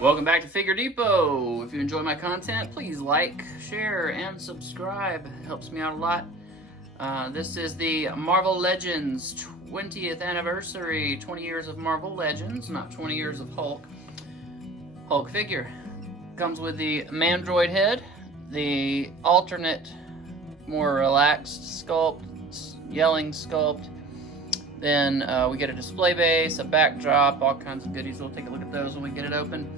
Welcome back to Figure Depot. If you enjoy my content, please like, share, and subscribe. It helps me out a lot. This is the Marvel Legends 20th anniversary. 20 years of Marvel Legends, not 20 years of Hulk. Hulk figure. Comes with the Mandroid head, the alternate, more relaxed sculpt, yelling sculpt. Then we get a display base, a backdrop, all kinds of goodies. We'll take a look at those when we get it open.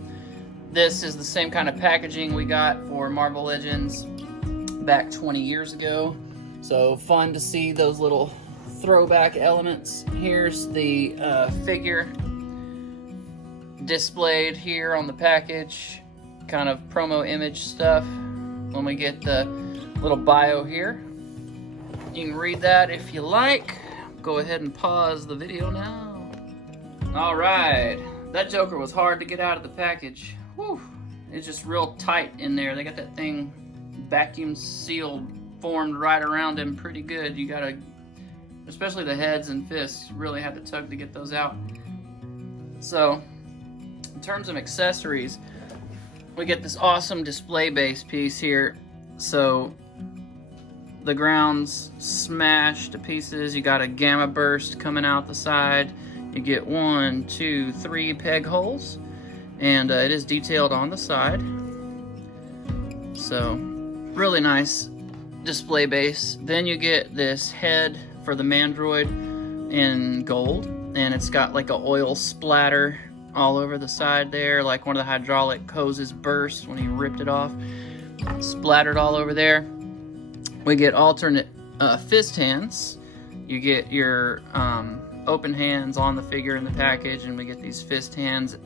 This is the same kind of packaging we got for Marvel Legends back 20 years ago. So fun to see those little throwback elements. Here's the figure displayed here on the package. Kind of promo image stuff. When we get the little bio here, you can read that if you like. Go ahead and pause the video now. All right, that Joker was hard to get out of the package. Whew. It's just real tight in there. They got that thing vacuum sealed, formed right around him pretty good. You gotta, especially the heads and fists, really had to tug to get those out. So, in terms of accessories, we get this awesome display base piece here. So, the ground's smashed to pieces. You got a gamma burst coming out the side. You get 1, 2, 3 peg holes, and it is detailed on the side. So really nice display base. Then you get this head for the Mandroid in gold, and it's got like a oil splatter all over the side there, like one of the hydraulic hoses burst when he ripped it off. Splattered all over there. We get alternate fist hands. You get your open hands on the figure in the package, and we get these fist hands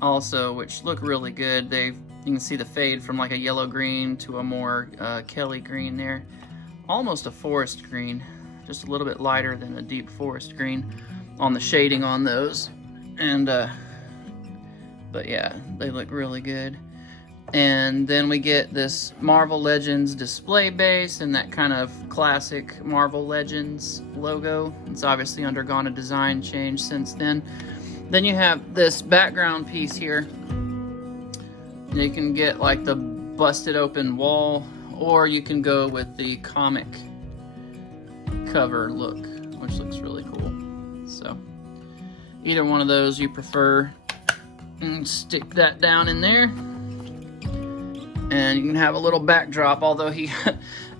also, which look really good. You can see the fade from like a yellow green to a more Kelly green there. Almost a forest green, just a little bit lighter than a deep forest green on the shading on those. And but yeah, they look really good. And then we get this Marvel Legends display base and that kind of classic Marvel Legends logo. It's obviously undergone a design change since then. Then you have this background piece here. You can get like the busted open wall, or you can go with the comic cover look, which looks really cool. So either one of those you prefer, and stick that down in there. And you can have a little backdrop, although he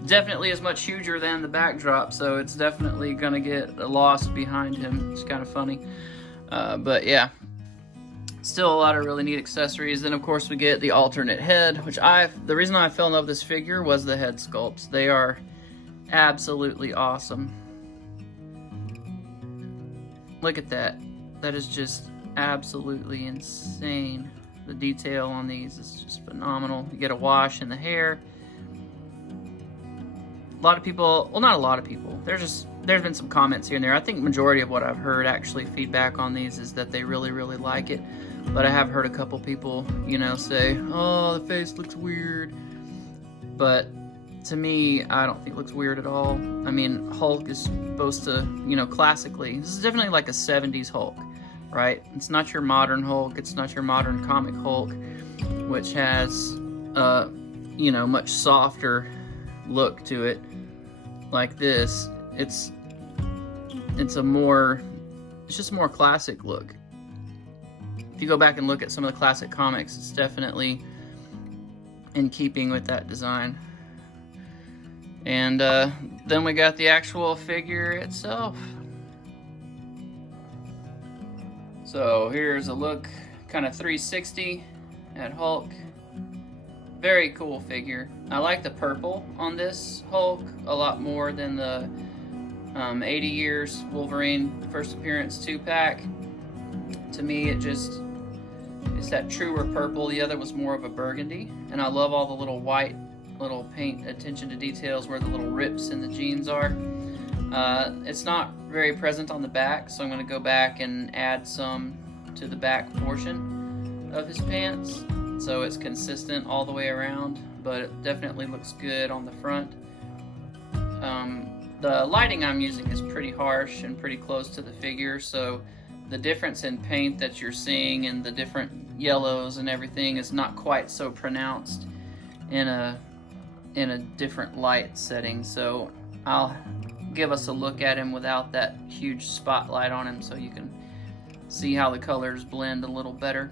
definitely is much huger than the backdrop, so it's definitely gonna get lost behind him. It's kind of funny. But yeah, still a lot of really neat accessories. Then of course we get the alternate head, which the reason I fell in love with this figure was the head sculpts. They are absolutely awesome. Look at that. That is just absolutely insane. The detail on these is just phenomenal. You get a wash in the hair. A lot of people, well, not a lot of people, there's been some comments here and there. I think majority of what I've heard, actually, feedback on these is that they really, really like it. But I have heard a couple people, say, oh, the face looks weird. But to me, I don't think it looks weird at all. I mean, Hulk is supposed to, classically, this is definitely like a 70s Hulk. Right? It's not your modern Hulk, it's not your modern comic Hulk, which has much softer look to it. Like this, it's just a more classic look. If you go back and look at some of the classic comics, it's definitely in keeping with that design. And then we got the actual figure itself. So here's a look, kind of 360 at Hulk. Very cool figure. I like the purple on this Hulk a lot more than the 80 Years Wolverine First Appearance 2-pack. To me, it's that truer purple. The other was more of a burgundy. And I love all the little white, little paint attention to details where the little rips in the jeans are. It's not very present on the back, so I'm going to go back and add some to the back portion of his pants so it's consistent all the way around, but it definitely looks good on the front. The lighting I'm using is pretty harsh and pretty close to the figure, so the difference in paint that you're seeing and the different yellows and everything is not quite so pronounced in a different light setting. So I'll give us a look at him without that huge spotlight on him so you can see how the colors blend a little better.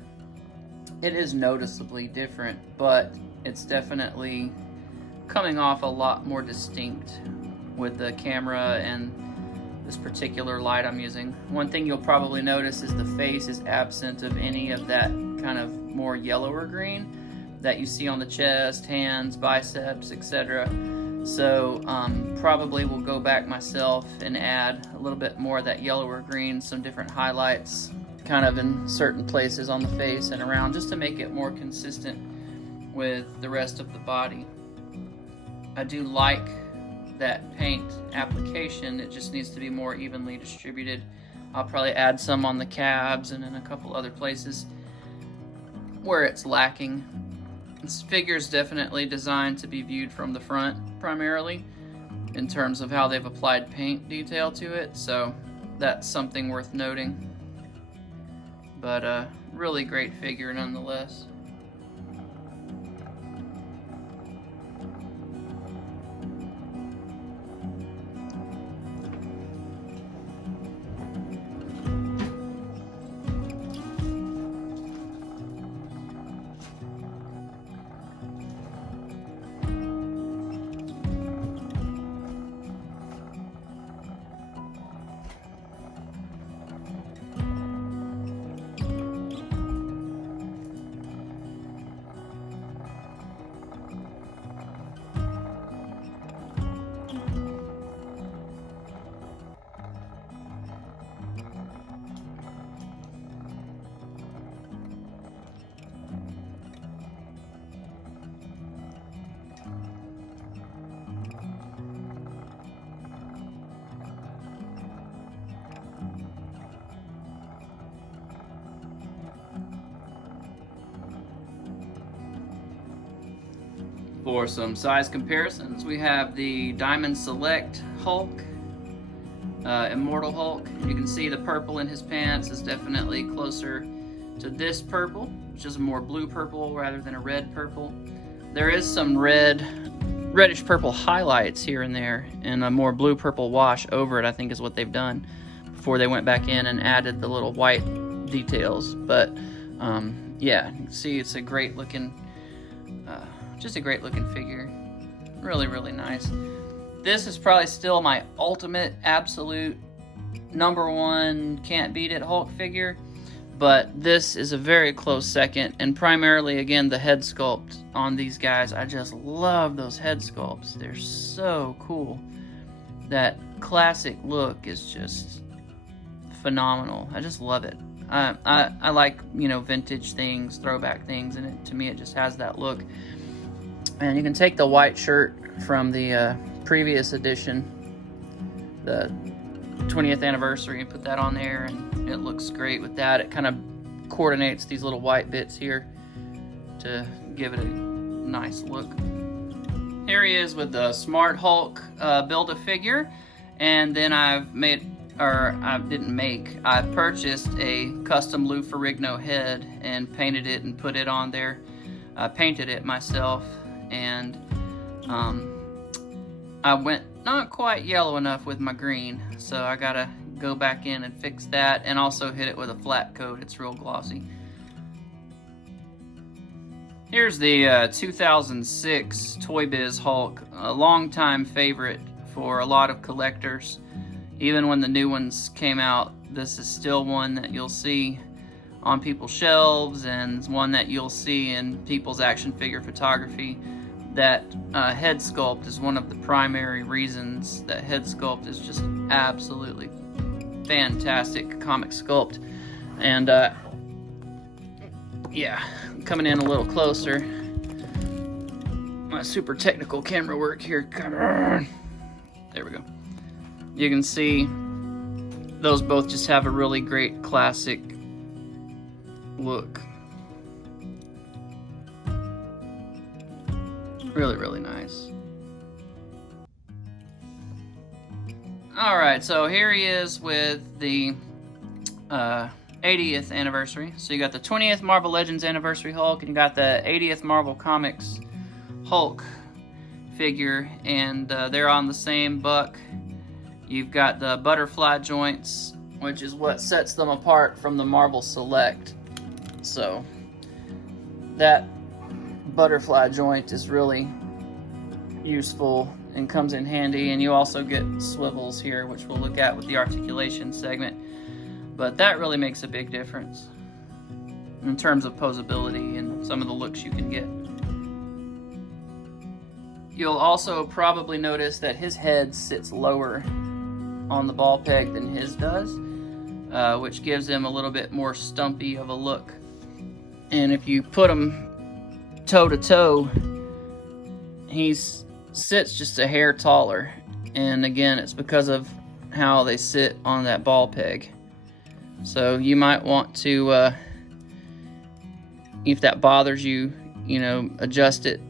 It is noticeably different, but it's definitely coming off a lot more distinct with the camera and this particular light I'm using. One thing you'll probably notice is the face is absent of any of that kind of more yellower green that you see on the chest, hands, biceps, etc. So probably will go back myself and add a little bit more of that yellower green, some different highlights kind of in certain places on the face and around, just to make it more consistent with the rest of the body. I do like that paint application. It just needs to be more evenly distributed. I'll probably add some on the calves and in a couple other places where it's lacking. This figure is definitely designed to be viewed from the front primarily in terms of how they've applied paint detail to it, so that's something worth noting. But a really great figure nonetheless. For some size comparisons, we have the Diamond Select Hulk, Immortal Hulk. You can see the purple in his pants is definitely closer to this purple, which is a more blue purple rather than a red purple. There is some reddish purple highlights here and there, and a more blue purple wash over it, I think is what they've done before they went back in and added the little white details. But yeah, you can see it's a great looking just a great looking figure. Really, really nice. This is probably still my ultimate, absolute #1 can't beat it Hulk figure, but this is a very close second, and primarily, again, the head sculpt on these guys. I just love those head sculpts. They're so cool. That classic look is just phenomenal. I just love it. I like, you know, vintage things, throwback things, and to me it just has that look. And you can take the white shirt from the previous edition, the 20th anniversary, and put that on there, and it looks great with that. It kind of coordinates these little white bits here to give it a nice look. Here he is with the Smart Hulk Build-A-Figure, and then I purchased a custom Lou Ferrigno head and painted it and put it on there. I painted it myself, and I went not quite yellow enough with my green, so I gotta go back in and fix that, and also hit it with a flat coat. It's real glossy. Here's the 2006 Toy Biz Hulk, a longtime favorite for a lot of collectors. Even when the new ones came out, this is still one that you'll see on people's shelves, and one that you'll see in people's action figure photography. That head sculpt is one of the primary reasons. That head sculpt is just absolutely fantastic comic sculpt. And yeah, coming in a little closer. My super technical camera work here. There we go. You can see those both just have a really great classic look. Really, really nice. Alright, so here he is with the 80th anniversary. So you got the 20th Marvel Legends anniversary Hulk, and you got the 80th Marvel Comics Hulk figure, and they're on the same buck. You've got the butterfly joints, which is what sets them apart from the Marvel Select. So that butterfly joint is really useful and comes in handy, and you also get swivels here, which we'll look at with the articulation segment. But that really makes a big difference in terms of posability and some of the looks you can get. You'll also probably notice that his head sits lower on the ball peg than his does, which gives him a little bit more stumpy of a look. And if you put him toe to toe, he sits just a hair taller. And again, it's because of how they sit on that ball peg. So you might want to, if that bothers you, adjust it,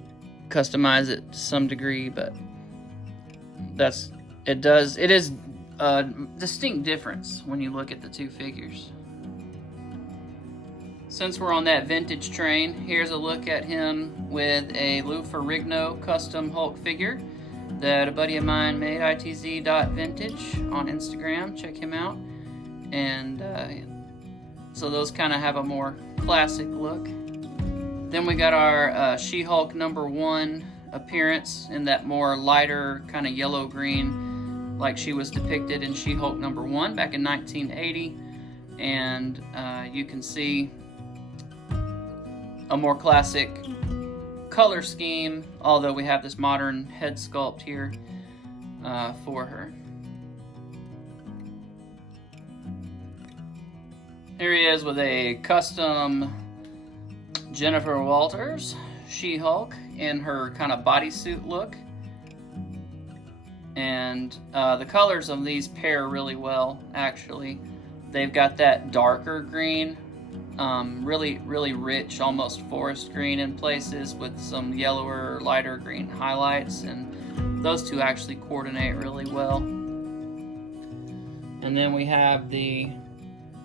customize it to some degree, but it is a distinct difference when you look at the two figures. Since we're on that vintage train, here's a look at him with a Lou Ferrigno custom Hulk figure that a buddy of mine made, itz.vintage on Instagram. Check him out. And so those kind of have a more classic look. Then we got our She-Hulk #1 appearance in that more lighter kind of yellow-green, like she was depicted in She-Hulk #1 back in 1980. And you can see a more classic color scheme, although we have this modern head sculpt here for her. Here he is with a custom Jennifer Walters She-Hulk in her kind of bodysuit look. And the colors of these pair really well, actually. They've got that darker green, really, really rich, almost forest green in places with some yellower, lighter green highlights, and those two actually coordinate really well. And then we have the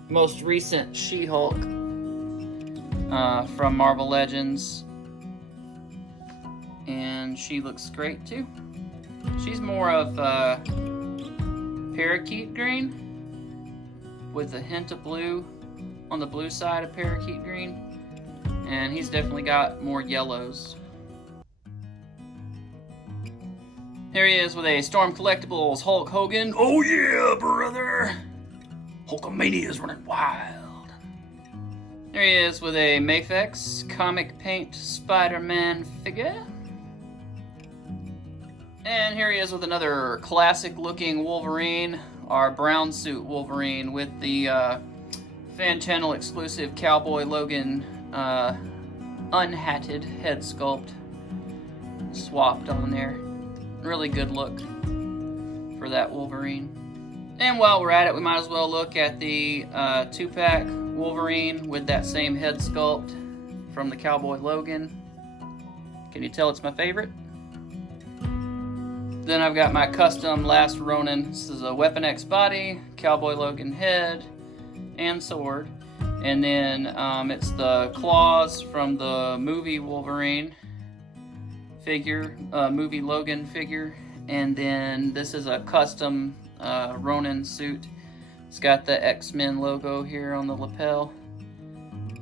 most recent She-Hulk from Marvel Legends, and she looks great too. She's more of parakeet green with a hint of blue on the blue side of parakeet green, and he's definitely got more yellows. Here he is with a Storm Collectibles Hulk Hogan. Oh yeah, brother! Hulkamania's running wild. There he is with a Mafex Comic Paint Spider-Man figure. And here he is with another classic looking Wolverine, our brown suit Wolverine with the Fan Channel exclusive Cowboy Logan unhatted head sculpt swapped on there. Really good look for that Wolverine. And while we're at it, we might as well look at the 2-pack Wolverine with that same head sculpt from the Cowboy Logan. Can you tell it's my favorite? Then I've got my custom Last Ronin. This is a Weapon X body, Cowboy Logan head, and sword. And then it's the claws from the movie Wolverine figure, movie Logan figure. And then this is a custom Ronin suit. It's got the X-Men logo here on the lapel.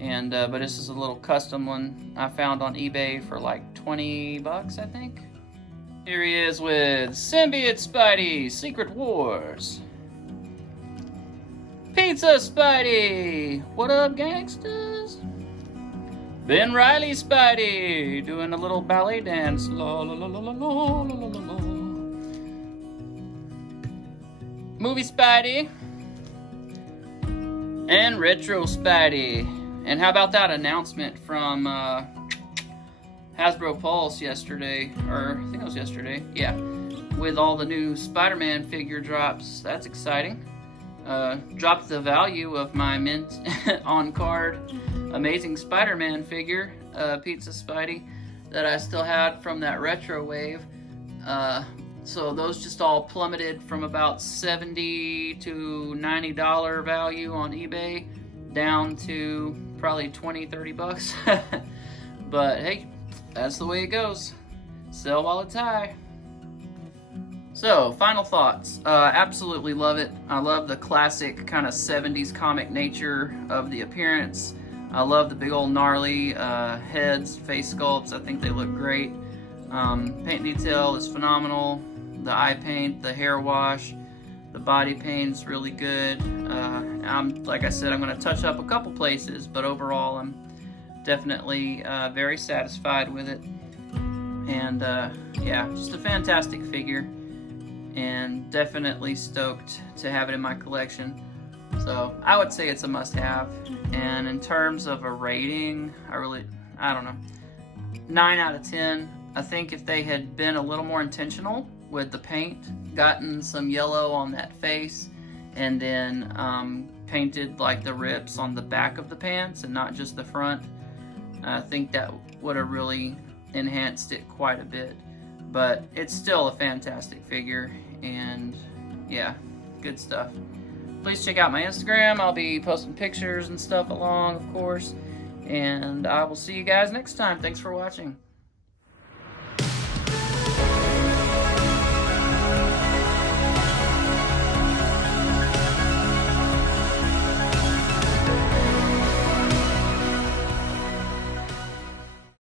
And but this is a little custom one I found on eBay for like 20 bucks, I think. Here he is with Symbiote Spidey, Secret Wars. Pizza Spidey, what up gangsters? Ben Reilly Spidey, doing a little ballet dance. La la la la la la la la la. Movie Spidey. And Retro Spidey. And how about that announcement from Hasbro Pulse yesterday, or I think it was yesterday, yeah, with all the new Spider-Man figure drops. That's exciting. Dropped the value of my mint on card Amazing Spider-Man figure, Pizza Spidey, that I still had from that retro wave. So those just all plummeted from about $70 to $90 value on eBay down to probably 20-30 bucks. But hey, that's the way it goes. Sell while it's high. So, final thoughts. Absolutely love it. I love the classic kind of 70s comic nature of the appearance. I love the big old gnarly heads, face sculpts. I think they look great. Paint detail is phenomenal. The eye paint, the hair wash, the body paint's really good. Like I said, I'm going to touch up a couple places, but overall I'm definitely very satisfied with it. And yeah, just a fantastic figure, and definitely stoked to have it in my collection. So I would say it's a must-have. And in terms of a rating, I don't know, 9 out of 10. I think if they had been a little more intentional with the paint, gotten some yellow on that face, and then painted like the rips on the back of the pants and not just the front, I think that would have really enhanced it quite a bit. But it's still a fantastic figure, and yeah, good stuff. Please check out my Instagram. I'll be posting pictures and stuff along, of course, and I will see you guys next time. Thanks for watching.